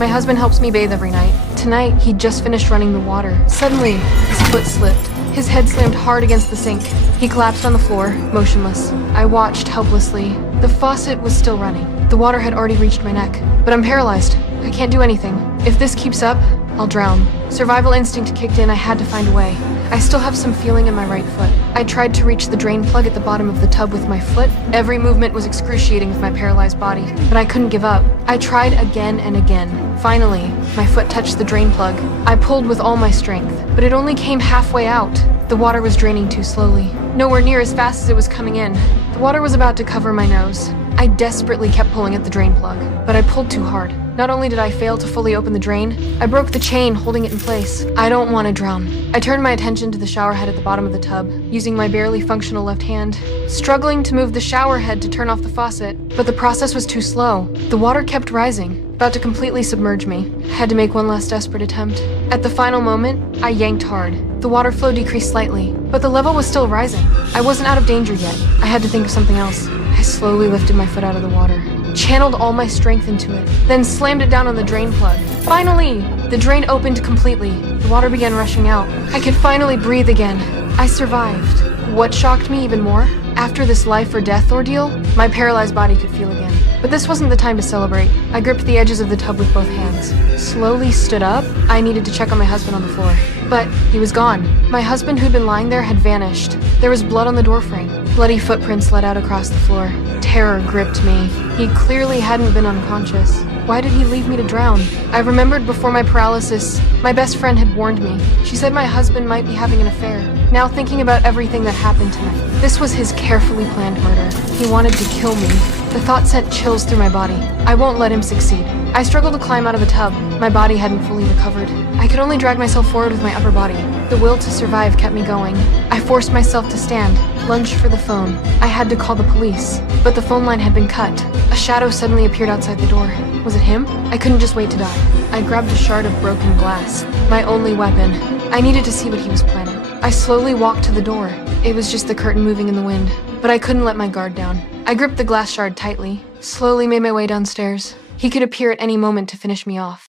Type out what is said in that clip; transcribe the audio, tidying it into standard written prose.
My husband helps me bathe every night. Tonight, he'd just finished running the water. Suddenly, his foot slipped. His head slammed hard against the sink. He collapsed on the floor, motionless. I watched helplessly. The faucet was still running. The water had already reached my neck. But I'm paralyzed. I can't do anything. If this keeps up, I'll drown. Survival instinct kicked in. I had to find a way. I still have some feeling in my right foot. I tried to reach the drain plug at the bottom of the tub with my foot. Every movement was excruciating with my paralyzed body, but I couldn't give up. I tried again and again. Finally, my foot touched the drain plug. I pulled with all my strength, but it only came halfway out. The water was draining too slowly, nowhere near as fast as it was coming in. The water was about to cover my nose. I desperately kept pulling at the drain plug, but I pulled too hard. Not only did I fail to fully open the drain, I broke the chain holding it in place. I don't want to drown. I turned my attention to the shower head at the bottom of the tub, using my barely functional left hand, struggling to move the shower head to turn off the faucet, but the process was too slow. The water kept rising, about to completely submerge me. I had to make one last desperate attempt. At the final moment, I yanked hard. The water flow decreased slightly, but the level was still rising. I wasn't out of danger yet. I had to think of something else. I slowly lifted my foot out of the water, channeled all my strength into it, then slammed it down on the drain plug. Finally, the drain opened completely. The water began rushing out. I could finally breathe again. I survived. What shocked me even more? After this life or death ordeal, my paralyzed body could feel again. But this wasn't the time to celebrate. I gripped the edges of the tub with both hands. Slowly stood up. I needed to check on my husband on the floor. But he was gone. My husband, who'd been lying there, had vanished. There was blood on the doorframe. Bloody footprints led out across the floor. Terror gripped me. He clearly hadn't been unconscious. Why did he leave me to drown? I remembered before my paralysis, my best friend had warned me. She said my husband might be having an affair. Now thinking about everything that happened tonight, this was his carefully planned murder. He wanted to kill me. The thought sent chills through my body. I won't let him succeed. I struggled to climb out of the tub. My body hadn't fully recovered. I could only drag myself forward with my upper body. The will to survive kept me going. I forced myself to stand, lunged for the phone. I had to call the police, but the phone line had been cut. A shadow suddenly appeared outside the door. Was it him? I couldn't just wait to die. I grabbed a shard of broken glass, my only weapon. I needed to see what he was planning. I slowly walked to the door. It was just the curtain moving in the wind, but I couldn't let my guard down. I gripped the glass shard tightly, slowly made my way downstairs. He could appear at any moment to finish me off.